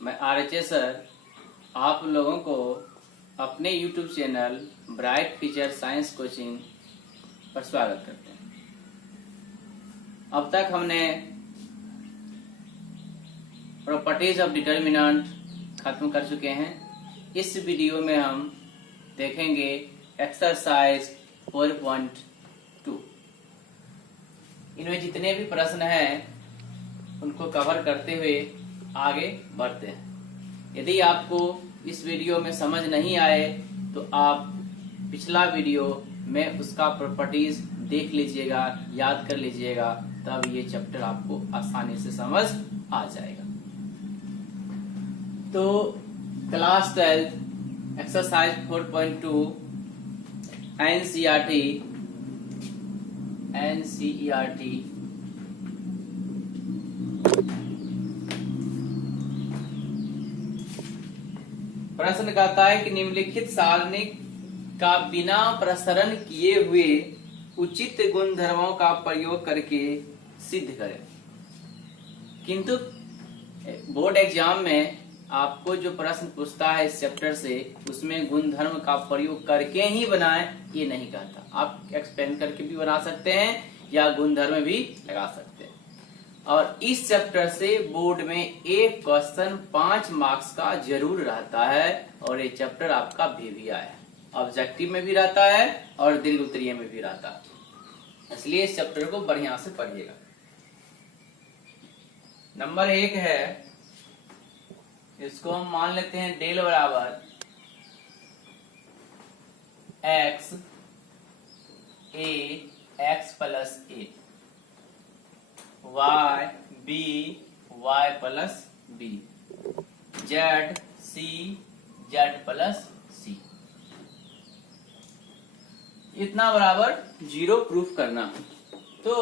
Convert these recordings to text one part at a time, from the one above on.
मैं RHA sir आप लोगों को अपने YouTube channel bright future science coaching पर स्वागत करते हैं। अब तक हमने प्रॉपर्टीज ऑफ डिटर्मिनेंट खत्म कर चुके हैं। इस वीडियो में हम देखेंगे एक्सरसाइज 4.2। इनमें जितने भी प्रश्न हैं उनको कवर करते हुए आगे बढ़ते हैं। यदि आपको इस वीडियो में समझ नहीं आए तो आप पिछला वीडियो में उसका प्रॉपर्टीज देख लीजिएगा, याद कर लीजिएगा, तब ये चैप्टर आपको आसानी से समझ आ जाएगा। तो क्लास 12 एक्सरसाइज 4.2 एनसीईआरटी प्रश्न कहता है कि निम्नलिखित सारणिक का बिना प्रसरण किए हुए उचित गुणधर्मों का प्रयोग करके सिद्ध करें। किंतु बोर्ड एग्जाम में आपको जो प्रश्न पूछता है इस चैप्टर से, उसमें गुणधर्म का प्रयोग करके ही बनाएं ये नहीं कहता। आप एक्सप्लेन करके भी बना सकते हैं या गुणधर्म भी लगा सकते हैं। और इस चैप्टर से बोर्ड में एक क्वेश्चन 5 मार्क्स का जरूर रहता है और ये चैप्टर आपका भी आया है, ऑब्जेक्टिव में भी रहता है और दीर्घ उत्तरीय में भी रहता है। इसलिए इस चैप्टर को बढ़िया से पढ़िएगा। नंबर 1 है, इसको हम मान लेते हैं डेल बराबर X A X plus A, Y B Y plus B, Z C Z plus C, इतना बराबर 0 प्रूफ करना। तो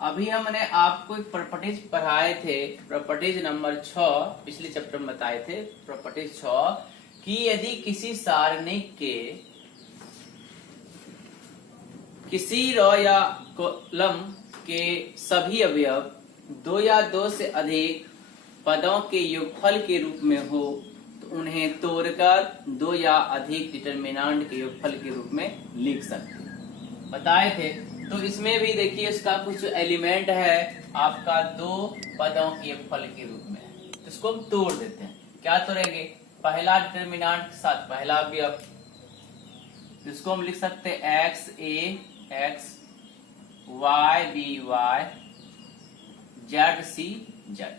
अभी हमने आपको एक प्रॉपर्टीज पढ़ाए थे, प्रॉपर्टीज नंबर 6 पिछले चैप्टर में बताए थे। प्रॉपर्टीज 6 कि यदि किसी सारणिक के किसी रो या कॉलम के सभी अवयव 2 या 2 से अधिक पदों के योगफल के रूप में हो तो उन्हें तोड़कर 2 या अधिक डिटर्मिनेंट के योगफल के रूप में लिख सकते हैं, बताए थे। तो इसमें भी देखिए इसका कुछ एलिमेंट है आपका 2 पदों के योगफल के रूप में, तो इसको हम तोड़ देते हैं। क्या तोड़ेंगे? पहला डिटर्मिनेंट के साथ पहला अवयव, जिसको हम लिख सकते हैं X A X, Y B Y, Z C Z,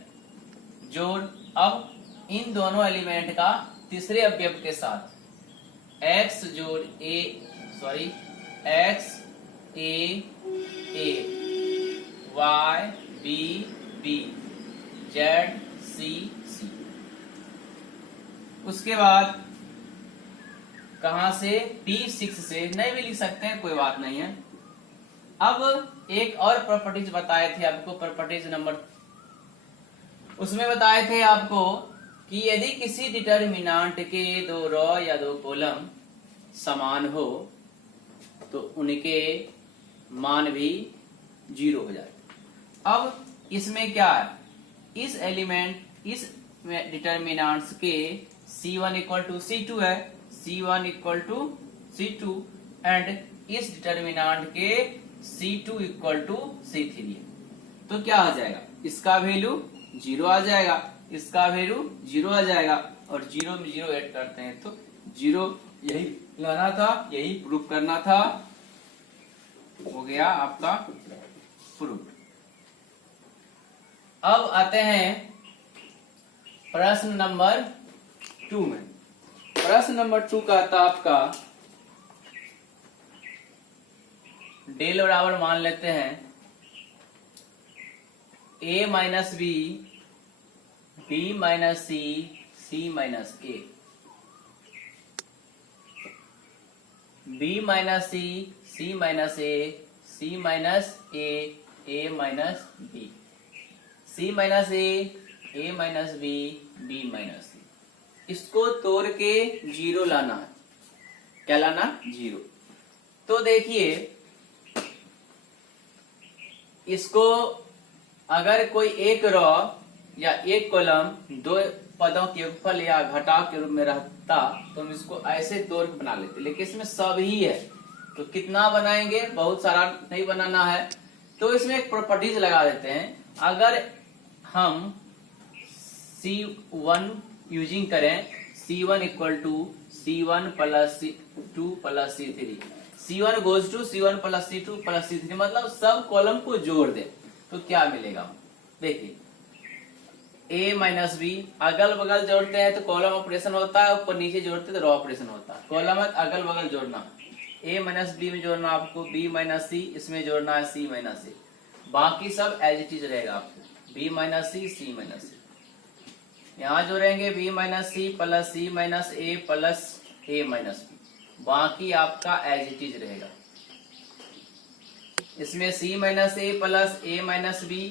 जोड़। अब इन दोनों एलिमेंट का तीसरे अवयव के साथ एक्स जोड़ A X A A, Y B B, Z C C. उसके बाद कहां से? P6 से नहीं भी लिख सकते हैं, कोई बात नहीं है। अब एक और प्रॉपर्टीज बताए थे आपको, प्रॉपर्टीज नंबर, उसमें बताए थे आपको कि यदि किसी डिटर्मिनेंट के 2 रो या 2 कॉलम समान हो तो उनके मान भी 0 हो जाए। अब इसमें क्या है? इस एलिमेंट इस डिटर्मिनेंट्स के C1 इक्वल टू C2 है, C1 equal to C2, and इस डिटर्मिनेंट के C2 इक्वल टू C3 है। तो क्या आ जाएगा? इसका वैल्यू 0 आ जाएगा, इसका वैल्यू 0 आ जाएगा, और 0 में 0 ऐड करते हैं तो 0 यही लाना था, यही प्रूफ करना था। हो गया आपका प्रूफ। अब आते हैं प्रश्न नंबर 2 में। प्रश्न नंबर 2 का था आपका डेल बराबर मान लेते हैं a minus B, b minus C, c minus A, b minus C, c minus A, c minus A, a minus B, c minus A minus B, b minus C. इसको तोड़ के 0 लाना है। क्या लाना? 0। तो देखिए इसको अगर कोई एक रो या एक कॉलम दो पदों के योगफल या घटाव के रूप में रहता तो हम इसको ऐसे तोड़ के बना लेते, लेकिन इसमें सब ही है तो कितना बनाएंगे, बहुत सारा नहीं बनाना है। तो इसमें एक प्रॉपर्टीज लगा देते हैं। अगर हम C1 यूजिंग करें, C1 equal to C1 plus C2 plus C3, C1 goes to C1 plus C2 plus C3, मतलब सब कॉलम को जोड़ दे तो क्या मिलेगा। देखिए A माइनस बी, अगल बगल जोड़ते हैं तो कॉलम ऑपरेशन होता है, ऊपर नीचे जोड़ते हैं तो रो ऑपरेशन होता है। कॉलम अगल बगल जोड़ना, A माइनस बी में जोड़ना आपको B माइनस सी, इसमें जोड़ना है C माइनस सी, बाकी सब एज इट इज रहेगा आपको B minus C C minus C. यहाँ जोड़ेंगे B minus C plus C minus A plus A minus B, बाकी आपका एज इट इज रहेगा। इसमें C minus A plus A minus B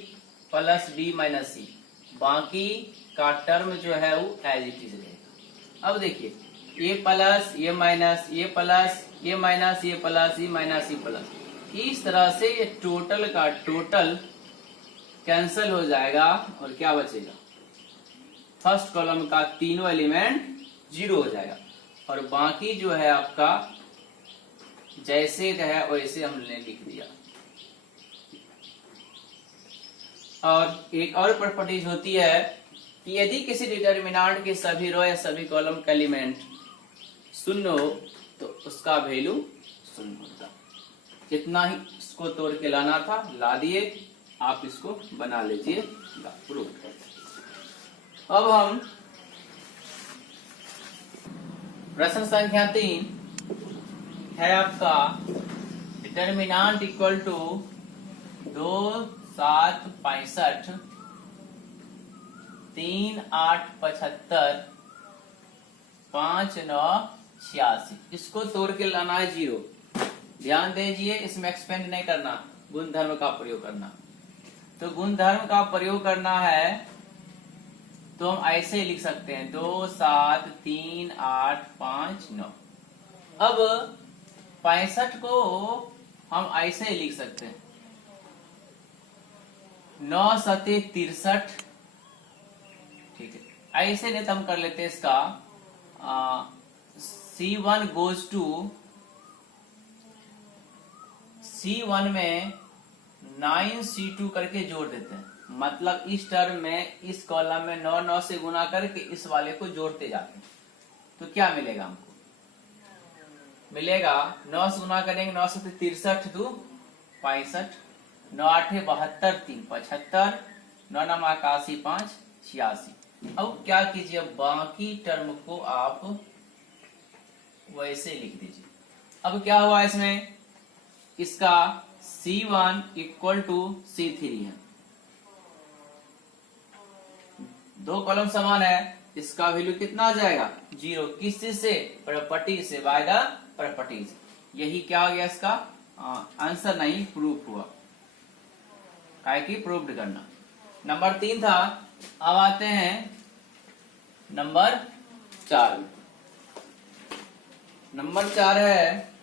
plus B minus C, बाकी का term जो है वो एज इट इज रहेगा। अब देखिए ये प्लस ये माइनस ये प्लस ये माइनस ये प्लस ये माइनस ये प्लस, इस तरह से ये टोटल का टोटल कैंसिल हो जाएगा और क्या बचेगा, फर्स्ट कॉलम का तीनों एलिमेंट 0 हो जाएगा और बाकी जो है आपका जैसे है वैसे हमने लिख दिया। और एक और प्रॉपर्टीज होती है कि यदि किसी डिटर्मिनेंट के सभी रो या सभी कॉलम का एलिमेंट शून्य हो तो उसका वैल्यू शून्य होता। इतना ही इसको तोड़ के लाना था, ला दिए, आप इसको बना लीजिए प्रूफ। अब हम प्रश्न संख्या 3 है आपका, डिटर्मिनेंट इक्वल टू 2 7 65 3 8 75 5 9 86, इसको तोड़ के लाना है 0। ध्यान दीजिए इसमें एक्सपेंड नहीं करना, गुणधर्म का प्रयोग करना। तो गुणधर्म का प्रयोग करना है तो हम ऐसे लिख सकते हैं 2 7 3 8 5 9। अब 65 को हम ऐसे लिख सकते हैं 9 7 63, ठीक है। ऐसे नहीं तो हम कर लेते हैं इसका C1 गोज टू C1 में 9 C2 करके जोड़ देते हैं, मतलब इस टर्म में इस कॉलम में 9 9 से गुना करके इस वाले को जोड़ते जाते हैं तो क्या मिलेगा हमको, मिलेगा 9 से गुना करेंगे 9 से 63 2 65, 9 8 72 3 75, 9 9 81 5 86। अब क्या कीजिए, बाकी टर्म को आप वैसे लिख दीजिए। अब क्या हुआ इसमें, इसका C1 इक्वल टू C3 है, दो कॉलम समान है, इसका वैल्यू कितना आ जाएगा 0। किस चीज से, प्रॉपर्टी से, बाय द प्रॉपर्टीज। यही क्या हो गया इसका आंसर, नहीं प्रूफ हुआ, काय की प्रूफ करना। नंबर 3 था। अब आते हैं नंबर 4। नंबर 4 है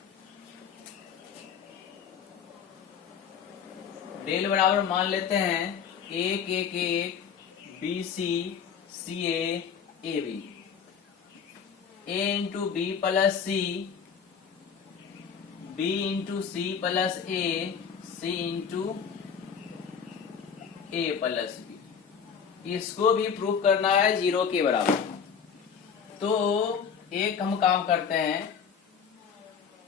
डेल बराबर मान लेते हैं 1 1 1 BC CA AB, A into B plus C, B into C plus A, C into A plus B. इसको भी प्रूफ करना है 0 के बराबर। तो एक हम काम करते हैं,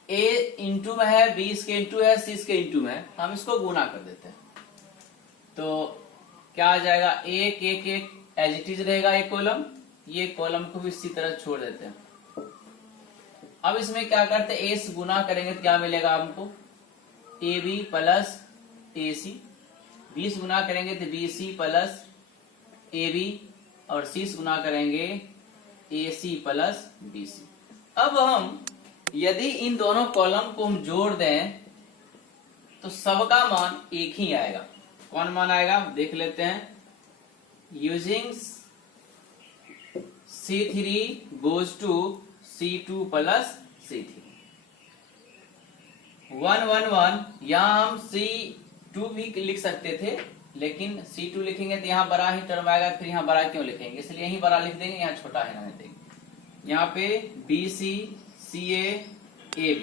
A इंटू में है, B इसके इंटू है, C इसके इंटू में है, हम इसको गुना कर देते हैं तो क्या आ जाएगा 1 1 1 एज इट इज रहेगा एक कॉलम, ये कॉलम को भी इसी तरह छोड़ देते हैं। अब इसमें क्या करते हैं, ए से गुना करेंगे तो क्या मिलेगा हमको AB प्लस AC, B से गुना करेंगे तो BC प्लस AB और C से गुना करेंगे AC प्लस BC। अब हम यदि इन दोनों कॉलम को हम जोड़ दें तो सबका मान एक ही आएगा। कौन मान आएगा देख लेते हैं, using C3 goes to C2 plus C3 1 1 1, यहां हम C2 भी लिख सकते थे लेकिन C2 लिखेंगे तो यहाँ बड़ा ही टर्म आएगा, फिर यहाँ बड़ा क्यों लिखेंगे, इसलिए यही बड़ा लिख देंगे, यहाँ छोटा है ना देंगे। यहाँ पे BC CA AB।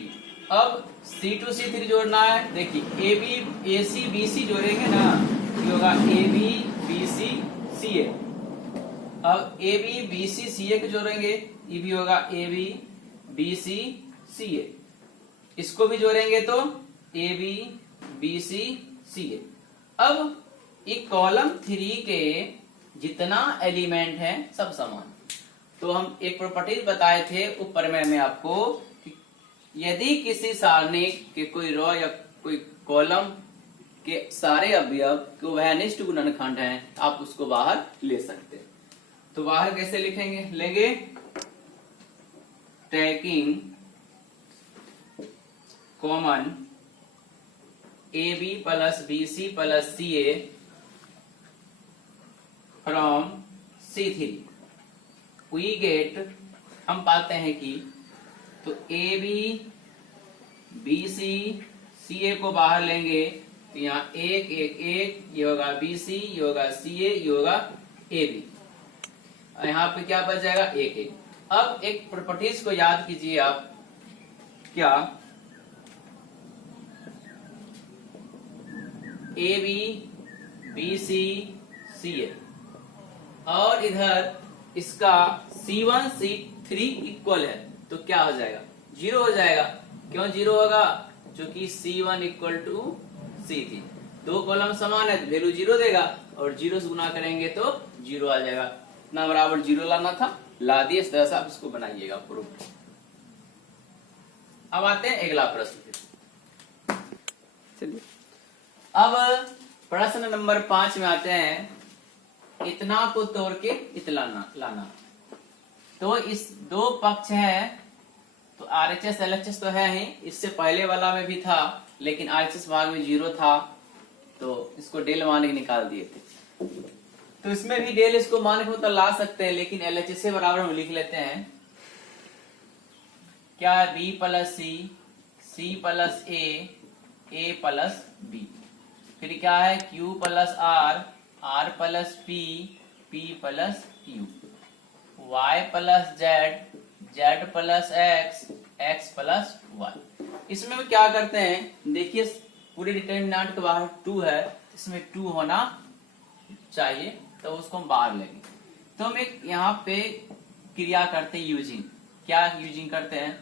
अब C2 C3 जोड़ना है, देखिए AB AC BC जोड़ेंगे ना, ये होगा AB BC CA। अब AB BC CA को जोड़ेंगे, ये भी होगा AB BC CA। इसको भी जोड़ेंगे तो AB BC CA। अब एक कॉलम 3 के जितना एलिमेंट है सब समान। तो हम एक प्रॉपर्टीज बताए थे ऊपर में आपको, यदि किसी सारणी के कोई रो या कोई कॉलम के सारे अवयव को वहनिष्ठ गुणनखंड हैं, आप उसको बाहर ले सकते हैं। तो बाहर कैसे लिखेंगे, लेंगे taking common AB plus BC plus CA from C3 we get, हम पाते हैं कि तो AB BC CA को बाहर लेंगे तो यहाँ 1 1 1, ये होगा BC, ये होगा CA, ये होगा AB। यहाँ पे क्या बच जाएगा 1 1। अब एक प्रॉपर्टीज को याद कीजिए आप, क्या AB BC CA और इधर इसका C1 C3 इक्वल है, तो क्या हो जाएगा 0 हो जाएगा। क्यों 0 होगा, क्योंकि C1 इक्वल टू C3, दो कॉलम समान है तो वैल्यू 0 देगा, और 0 से गुना करेंगे तो 0 आ जाएगा। इतना बराबर 0 लाना था, ला दिए। इस तरह से आप इसको बनाइएगा प्रूफ। अब आते हैं अगला प्रश्न। चलिए अब प्रश्न नंबर 5 में आते हैं, इतना को तोड़ के इतना लाना। तो इस दो पक्ष है, तो RHS LHS तो है ही, इससे पहले वाला में भी था, लेकिन RHS भाग में 0 था तो इसको डेल मान के निकाल दिए थे। तो इसमें भी डेल इसको मान के तो ला सकते हैं, लेकिन LHS से बराबर हम लिख लेते हैं, क्या है B plus C plus A plus B। फिर क्या है Q plus R plus P plus Q, Y plus Z plus X plus Y। इसमें भी क्या करते हैं, देखिए पूरे डिटर्मिनेंट के बाहर 2 है, इसमें 2 होना चाहिए, तो उसको हम बाहर लेंगे। तो हम एक यहाँ पे क्रिया करते हैं यूजिंग। क्या यूजिंग करते हैं,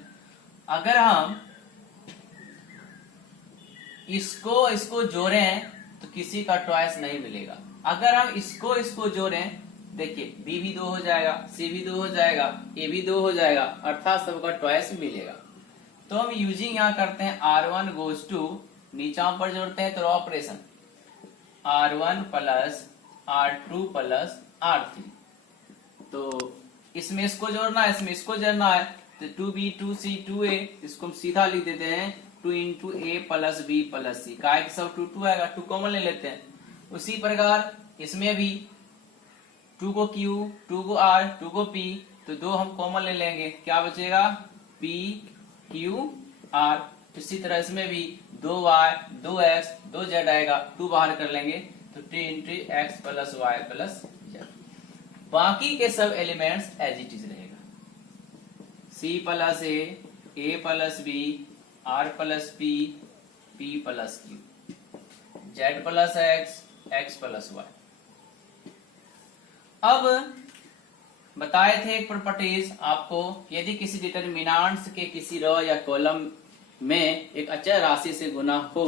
अगर हम इसको जोड़ें तो किसी का चॉइस नहीं मिलेगा। अगर हम इसको जोड़ें, देखिए B भी 2 हो जाएगा, C भी 2 हो जाएगा, A भी 2 हो जाएगा, अर्थात सबका चॉइस मिलेगा। तो हम यूजिंग यहाँ करते हैं R1 गोज टू, नीचा पर जोड़ते हैं तो operation R1 plus R2 plus R3। तो इसमें इसको जोड़ना है, इसमें इसको जोड़ना है, तो 2B 2C 2A, इसको हम सीधा लिख देते हैं 2 into A plus B plus C। का सब 2 2 आएगा, 2 कॉमन ले लेते हैं। उसी प्रकार इसमें भी 2 को Q, 2 को R, 2 को P, तो 2 हम कॉमन ले लेंगे, क्या बचेगा P Q R। इसी तरह इसमें भी 2Y 2X 2Z आएगा, 2 बाहर कर लेंगे तो 2 into X plus Y plus Z। बाकी के सब एलिमेंट्स एज इट इज रहेगा, C plus A plus B, R plus P plus Q, Z plus X plus Y। अब बताए थे एक प्रॉपर्टीज आपको, यदि किसी डिटर्मिनेंट्स के किसी रो या कॉलम में एक अचर राशि से गुना हो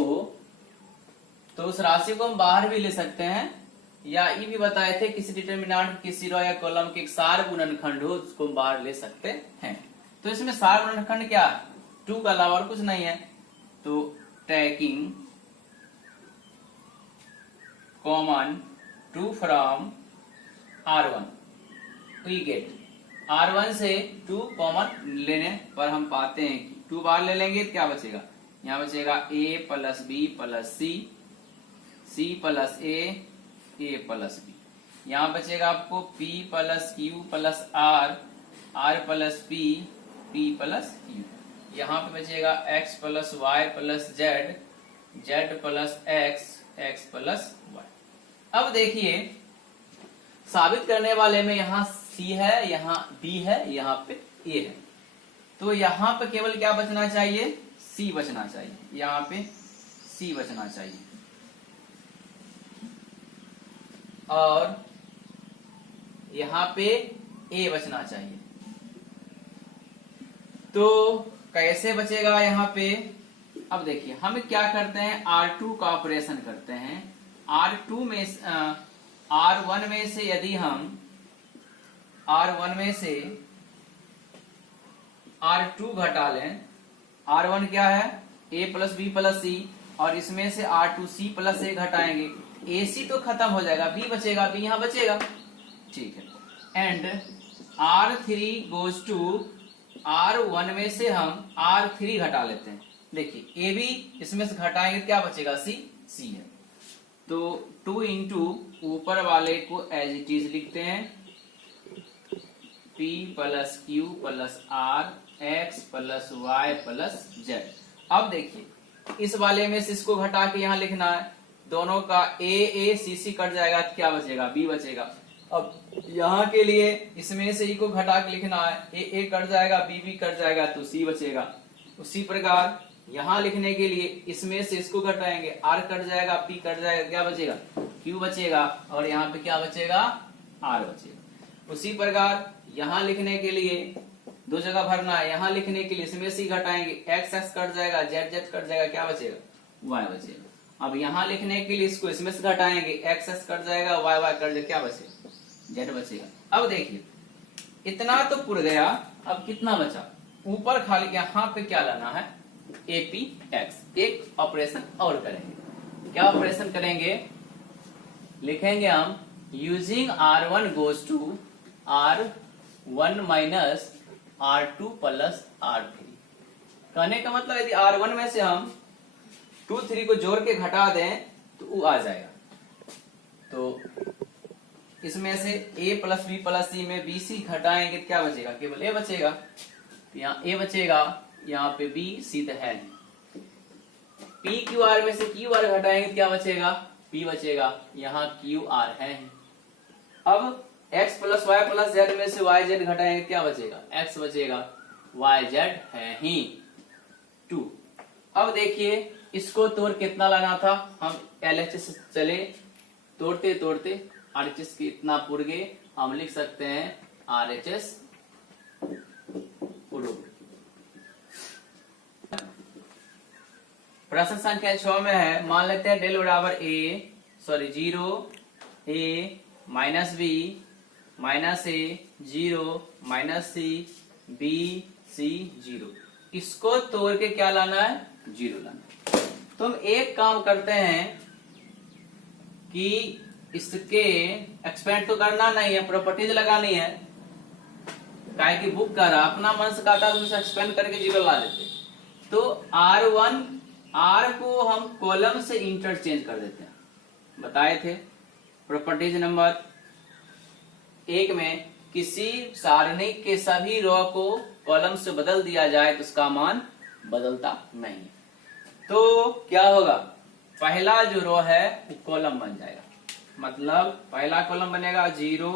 तो उस राशि को हम बाहर भी ले सकते हैं, या ये भी बताए थे किसी डिटर्मिनेंट किसी रो या कॉलम के एक सार गुणनखंड हो उसको हम बाहर ले सकते हैं। तो इसमें सार गुणनखंड क्या है, 2 का अलावा और कुछ नहीं है। तो taking common 2 from R1 we get, R1 से 2 कॉमन लेने पर हम पाते हैं कि 2 बार ले लेंगे तो क्या बचेगा, यहाँ बचेगा A plus B plus C plus A plus B। यहाँ बचेगा आपको P plus Q plus R plus P plus Q। यहाँ पे बचेगा X plus Y plus Z plus X plus Y। अब देखिए साबित करने वाले में यहाँ C है, यहाँ B है, यहाँ पे A है, तो यहाँ पे केवल क्या बचना चाहिए, C बचना चाहिए, यहाँ पे C बचना चाहिए और यहाँ पे A बचना चाहिए। तो कैसे बचेगा यहाँ पे, अब देखिए हम क्या करते हैं, R2 का ऑपरेशन करते हैं। R2 में R1 में से यदि हम R1 में से R2 घटा लें, R1 क्या है A plus B plus C, और इसमें से R2 C प्लस A घटाएंगे, AC तो खत्म हो जाएगा, B बचेगा, B यहाँ बचेगा, ठीक है। And R3 goes to R1 में से हम R3 घटा लेते हैं। देखिए AB इसमें से घटाएंगे क्या बचेगा, C है। तो 2 इंटू ऊपर वाले को एज इट इज लिखते हैं, P plus Q plus R X plus Y plus Z। अब देखिए इस वाले में से इसको घटा के यहाँ लिखना है, दोनों का A C C कट जाएगा, क्या बचेगा, B बचेगा। अब यहाँ के लिए इसमें से E को घटा के लिखना है, A कट जाएगा, B कट जाएगा, तो C बचेगा। उसी प्रकार यहाँ लिखने के लिए इसमें से इसको घटाएंगे, R कट जाएगा, P कट जाएगा, क्या बचेगा, Q बचेगा, और यहाँ पे क्या बचेगा, R बचेगा। उसी प्रकार यहाँ लिखने के लिए दो जगह भरना है, यहाँ लिखने के लिए इसमें से घटाएंगे, X कट जाएगा, Z कट जाएगा, क्या बचेगा, Y बचेगा। अब यहाँ लिखने के लिए इसको इसमें से घटाएंगे, X कट जाएगा, Y कट जाएगा, क्या बचेगा, Z बचेगा। अब देखिए इतना तो पुर गया, अब कितना बचा, ऊपर खाली यहाँ पे क्या लाना है, APX। एक ऑपरेशन और करेंगे, क्या ऑपरेशन करेंगे, लिखेंगे हम using R1 goes to R1 minus R2 plus R3। कहने का मतलब यदि R1 में से हम 2 3 को जोड़ के घटा दें तो वो आ जाएगा। तो इसमें से A plus B plus C में BC घटाएंगे क्या बचेगा, केवल A बचेगा, तो यहाँ A बचेगा, यहाँ पे B C तो है नहीं। PQR में से QR घटाएंगे क्या बचेगा, P बचेगा, यहाँ QR है। अब X plus Y plus Z में से YZ घटाएंगे क्या बचेगा, X बचेगा, YZ है ही 2। अब देखिए इसको तोड़ कितना लाना था, हम LHS से चले, तोड़ते तोड़ते RHS के इतना पुर गए, हम लिख सकते हैं RHS प्रूव्ड। प्रश्न संख्या 6 में है, मान लेते हैं डेल बराबर 0 A minus B minus A 0 minus C B C 0। इसको तोड़ के क्या लाना है, 0 लाना है। तो हम एक काम करते हैं कि इसके एक्सपेंड तो करना नहीं है, प्रॉपर्टीज लगानी है, काहे की बुक का रहा अपना मन से काटा तो एक्सपेंड करके 0 ला देते। तो R1 R को हम कॉलम से इंटरचेंज कर देते हैं, बताए थे प्रॉपर्टीज नंबर 1 में, किसी सारणी के सभी रो को कॉलम से बदल दिया जाए तो उसका मान बदलता नहीं। तो क्या होगा, पहला जो रो है वो कॉलम बन जाएगा, मतलब पहला कॉलम बनेगा 0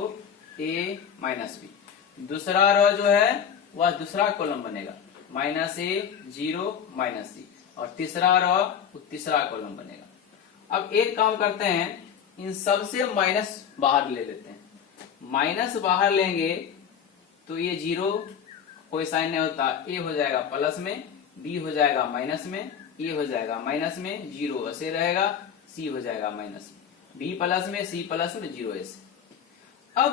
A माइनस B, दूसरा रो जो है वह दूसरा कॉलम बनेगा माइनस A 0 माइनस C, और तीसरा रो तीसरा कॉलम बनेगा। अब एक काम करते हैं, इन सब से माइनस बाहर ले लेते हैं, माइनस बाहर लेंगे तो ये 0 कोई साइन नहीं होता, A हो जाएगा प्लस में, B हो जाएगा माइनस में, A हो जाएगा माइनस में, 0 ऐसे रहेगा, C हो जाएगा माइनस में, B प्लस में, C प्लस में, 0 ऐसे। अब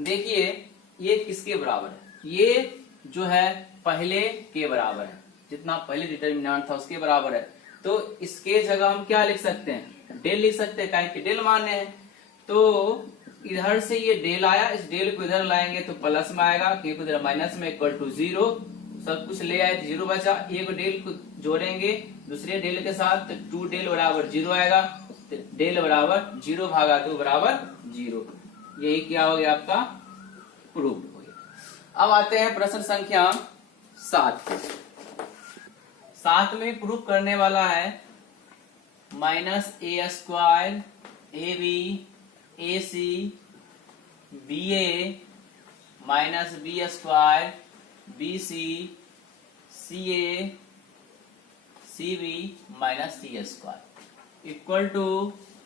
देखिए ये किसके बराबर है, ये जो है पहले के बराबर है, जितना पहले डिटर्मिनेंट था उसके बराबर है। तो इसके जगह हम क्या लिख सकते हैं, डेल लिख सकते हैं, काहे कि डेल मान्य है। तो इधर से ये डेल आया, इस डेल को इधर लाएंगे तो प्लस में आएगा, क्योंकि इधर माइनस में इक्वल टू 0, सब कुछ ले आए तो 0 बचा। एक डेल को जोड़ेंगे दूसरे डेल के साथ तो 2 डेल बराबर 0 आएगा, तो डेल बराबर 0 भागा 2 बराबर 0। यही क्या हो गया, आपका प्रूव्ड हो गया। अब आते हैं प्रश्न संख्या 7। 7 में प्रूव करने वाला है -a² AB A C B A minus B square B C C A C B minus C square equal to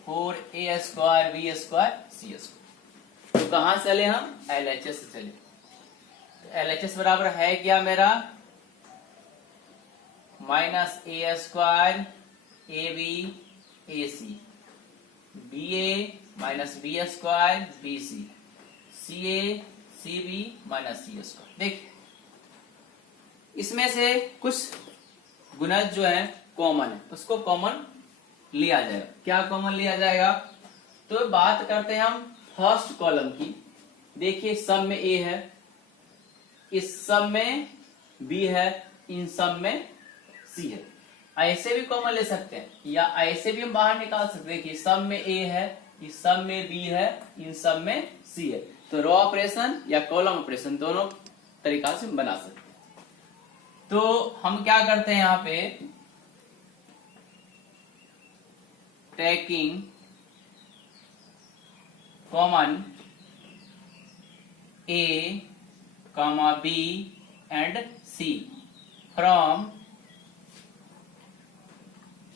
4a square B square C square. तो कहां से चले हम? LHS से चले। तो LHS बराबर है क्या मेरा? Minus A square A B A C B A minus B square B C C A C B minus C square. देखिए इसमें से कुछ गुणज जो है कॉमन है, उसको कॉमन लिया जाएगा। क्या कॉमन लिया जाएगा? तो बात करते हैं हम फर्स्ट कॉलम की। देखिए सब में ए है, इस सब में बी है, इन सब में सी है। ऐसे भी कॉमन ले सकते हैं या ऐसे भी हम बाहर निकाल सकते हैं। देखिए सब में ए है, इस सब में बी है, इन सब में सी है। तो रो ऑपरेशन या कॉलम ऑपरेशन दोनों तरीका से हम बना सकते हैं। तो हम क्या करते हैं यहां पे, taking common A comma B and C from,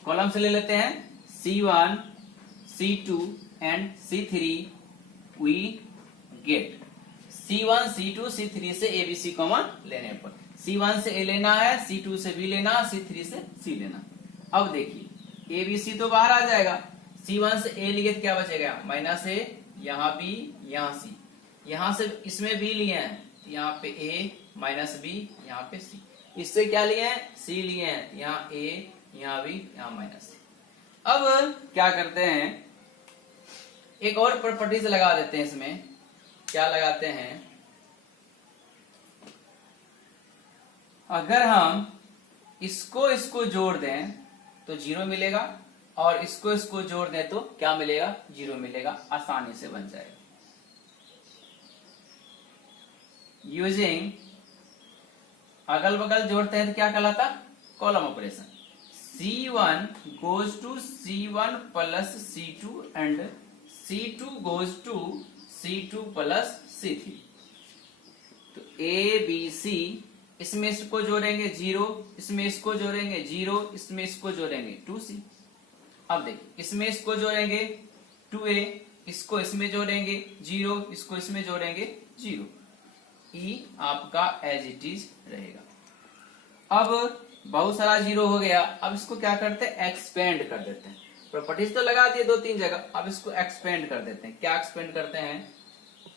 column से ले लेते हैं C1 C2 and C3 we gate. C1 C2 C3 से ABC कॉमन लेने पर C1 से A लेना है, C2 से B लेना, C3 से C लेना। अब देखिए ABC तो बाहर आ जाएगा, C1 से A लिए तो क्या बचेगा? माइनस A, यहाँ B यहाँ C, यहाँ से इसमें B लिए हैं, यहाँ पे A माइनस B यहाँ पे C, इससे क्या लिए हैं? C लिए हैं, यहाँ A यहाँ B यहाँ माइनस C। अब क्या करते हैं, एक और प्रॉपर्टीज लगा देते हैं इसमें। क्या लगाते हैं? अगर हम इसको जोड़ दें तो 0 मिलेगा और इसको जोड़ दें तो क्या मिलेगा? 0 मिलेगा। आसानी से बन जाएगा। यूजिंग अगल बगल जोड़ते हैं तो क्या कहलाता? Column operation. C1 goes to C1 plus C2 and C2 goes to C2 plus C3। तो A B C, इसमें इसको जोड़ेंगे 0, इसमें इसको जोड़ेंगे 0, इसमें इसको जोड़ेंगे 2C। अब देखिए इसमें इसको जोड़ेंगे 2A, इसको इसमें जोड़ेंगे 0, इसको इसमें जोड़ेंगे 0। E आपका एज इट इज रहेगा। अब बहुत सारा 0 हो गया। अब इसको क्या करते हैं? एक्सपेंड कर देते हैं। प्रॉपर्टीज तो लगा दिए 2-3 जगह, अब इसको एक्सपेंड कर देते हैं। क्या एक्सपेंड करते हैं?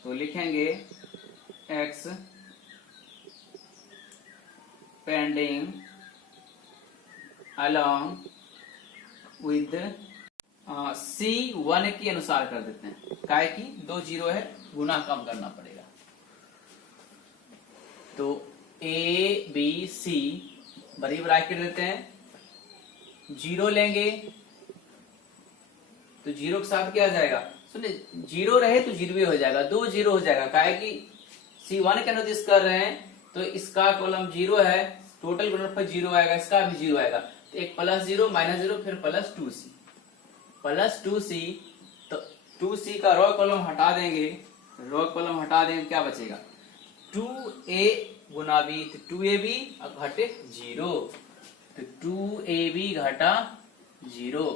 तो लिखेंगे x pending along with C1 के अनुसार कर देते हैं। काहे की 2 0 है, गुना कम करना पड़ेगा। तो A B C बड़ी ब्रैकेट देते हैं, 0 लेंगे तो 0 के साथ क्या आ जाएगा? सुनिए 0 रहे तो 0 भी हो जाएगा, 2 0 हो जाएगा। काहे कि C1 के अनुदिश कर रहे हैं तो इसका कॉलम 0 है, टोटल गुणनफल 0 आएगा, इसका भी 0 आएगा। तो एक प्लस 0 माइनस 0 फिर प्लस 2C प्लस 2C। तो 2C का रो कॉलम हटा देंगे, रो कॉलम हटा देंगे, क्या बचेगा? 2A गुना B, तो 2AB घटे 0, तो 2AB घटा 0।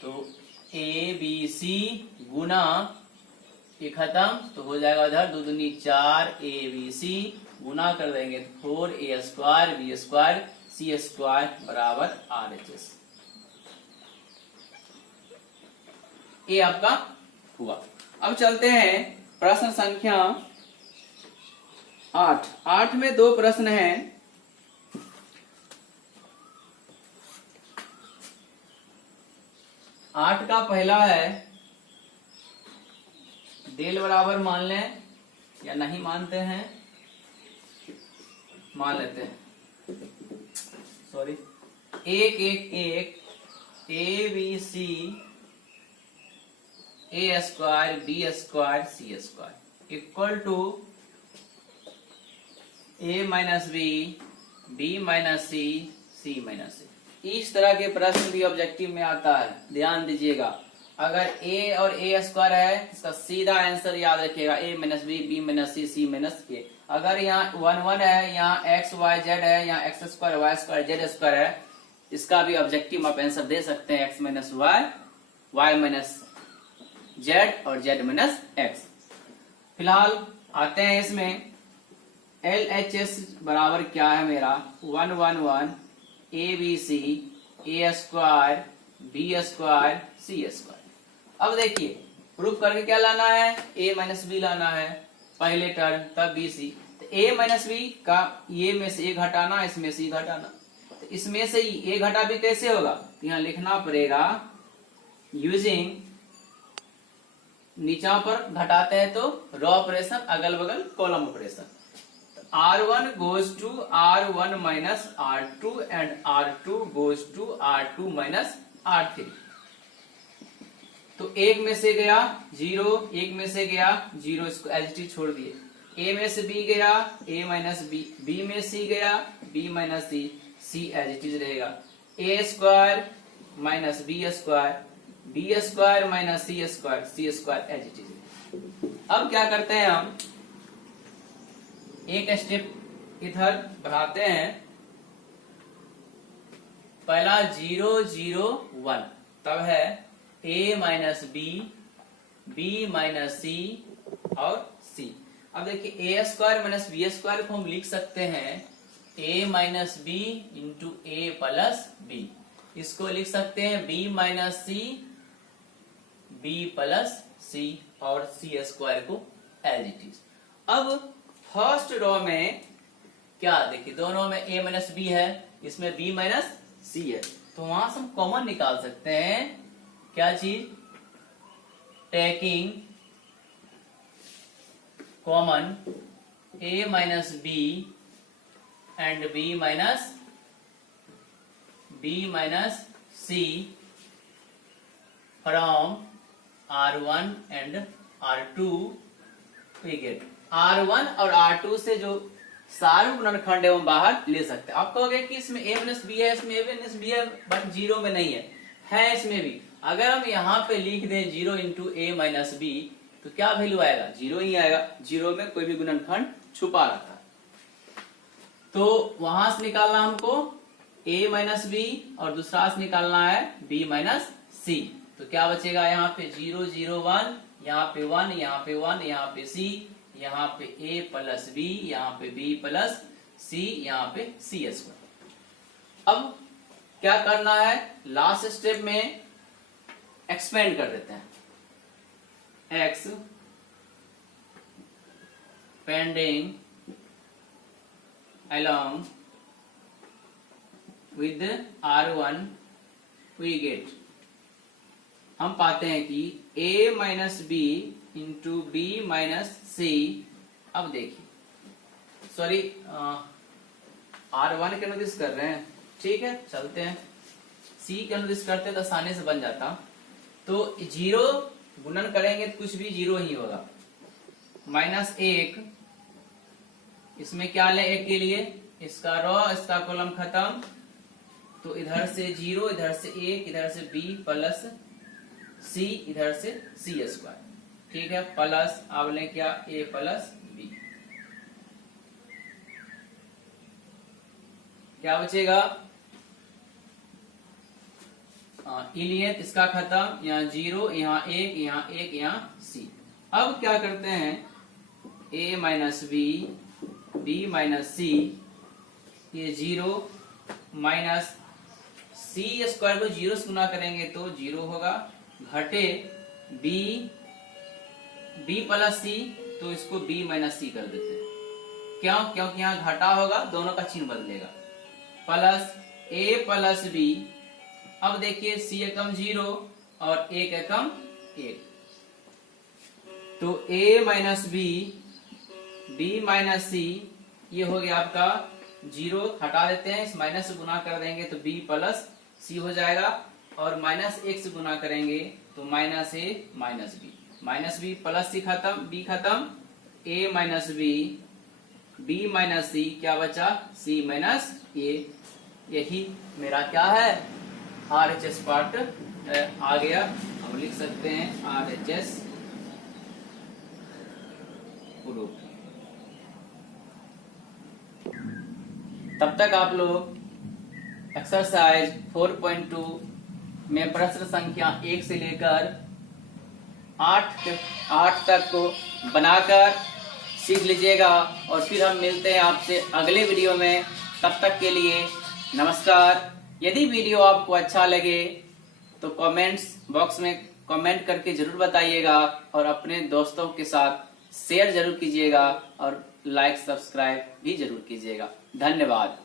तो ABC गुना ये खत्म, तो हो जाएगा उधर 2 दूनी 4 ABC गुना कर देंगे तो 4A square B square C square बराबर RHS। ये आपका हुआ। अब चलते हैं प्रश्न संख्या 8। 8 में 2 प्रश्न हैं। आठ का पहला है, डेल बराबर मान लें या नहीं मानते हैं? मान लेते हैं, sorry. 1 1 1 ABC A square B square C square equal to A minus B B minus C C minus C। इस तरह के प्रश्न भी ऑब्जेक्टिव में आता है, ध्यान दीजिएगा। अगर a और a स्क्वायर है, इसका सीधा आंसर याद रखिएगा a minus B, b minus C, c minus a। अगर यहाँ 1 1 है, यहाँ x y z है, यहाँ x square y square z square है, इसका भी ऑब्जेक्टिव आप आंसर दे सकते हैं x minus Y, y minus z और z माइनस x। फिलहाल आते हैं इसमें LHS बराबर क्या है मेरा 1 1 1 ABC a square b square c square. अब देखिए प्रूफ करके क्या लाना है, a माइनस बी लाना है पहले टर्म, तब BC। तो a माइनस बी का ये में से a घटाना, इसमें से घटाना, तो इसमें से a घटा भी कैसे होगा, तो यहाँ लिखना पड़ेगा यूजिंग, नीचा पर घटाते हैं तो रॉ ऑपरेशन, अगल बगल column operation. R1 goes to R1 minus R2 and R2 goes to R2 minus R3। तो एक में से गया 0, एक में से गया 0, इसको एलटी छोड़ दिए। a में से b गया a माइनस बी, b में c गया b minus C, c as रहेगा a square minus b square, b square minus c square, c square as it is. अब क्या करते हैं, हम एक स्टेप इधर बढ़ाते हैं। पहला 0 0 1, तब है a minus B, b minus C और c। अब देखिए a square minus B square को हम लिख सकते हैं a minus B into A plus B. इसको लिख सकते हैं b minus C, b plus C और c स्क्वायर को एज इट इज। अब फर्स्ट रो में क्या, देखिए दोनों में a माइनस बी है, इसमें b माइनस सी है, तो वहां से हम कॉमन निकाल सकते हैं क्या चीज, taking common a minus B and b minus C from R1 and R2, we get R1 और R2 से जो सारे गुणनखंड है वो बाहर ले सकते हैं। आप कहोगे कि इसमें a माइनस बी है, इसमें a माइनस बी है, बट 0 में नहीं है इसमें भी। अगर हम यहाँ पे लिख दें 0 इंटू a माइनस बी, तो क्या वैल्यू आएगा, 0 ही आएगा। 0 में कोई भी गुणनखंड छुपा रहता है, तो वहां से निकालना हमको a माइनस बी और दूसरा से निकालना है b माइनस सी। तो क्या बचेगा, यहाँ पे 0 0 1, यहाँ पे 1, यहाँ पे 1, यहाँ पे c, यहाँ पे a प्लस बी, यहाँ पे b प्लस c, यहाँ पे c स्क्वायर। अब क्या करना है, लास्ट स्टेप में एक्सपेंड कर देते हैं, x pending along with R1 we get, हम पाते हैं कि a minus B into B minus C. अब देखिए, सॉरी R1 के अनुदिश कर रहे हैं, ठीक है चलते हैं, C के अनुदिश करते तो आसानी से बन जाता। तो 0 गुणन करेंगे तो कुछ भी 0 ही होगा, माइनस 1, इसमें क्या लें 1 के लिए, इसका रो इसका कॉलम खत्म, तो इधर से 0, इधर से 1, इधर से b प्लस c, इधर से c स्क्वायर, ठीक है, प्लस अब लें क्या a प्लस b, क्या बचेगा, लिए इसका खत्म, यहाँ 0, यहाँ 1, यहाँ 1, यहाँ c। अब क्या करते हैं, a minus B, b minus C, ये 0 माइनस c स्क्वायर को 0 से गुना करेंगे तो 0 होगा, घटे b प्लस सी, तो इसको b माइनस सी कर देते हैं, क्यों, क्योंकि यहाँ घटा होगा, दोनों का चिन्ह बदलेगा, प्लस a प्लस बी। अब देखिए c एकम 0 और 1 एकम 1, तो a minus B, b minus C, ये हो गया आपका 0, हटा देते हैं, इस माइनस से गुना कर देंगे तो b प्लस सी हो जाएगा, और माइनस 1 से गुना करेंगे तो minus a minus B, minus B plus C खत्म, b खत्म, a minus B, b minus C, क्या बचा c माइनस a। यही मेरा क्या है RHS पार्ट आ गया। अब लिख सकते हैं RHS ग्रुप। तब तक आप लोग एक्सरसाइज 4.2 में प्रश्न संख्या 1 से लेकर 8 तक को बनाकर सीख लीजिएगा। और फिर हम मिलते हैं आपसे अगले वीडियो में। तब तक के लिए नमस्कार। यदि वीडियो आपको अच्छा लगे तो कमेंट्स बॉक्स में कमेंट करके जरूर बताइएगा और अपने दोस्तों के साथ शेयर जरूर कीजिएगा और लाइक सब्सक्राइब भी जरूर कीजिएगा। धन्यवाद।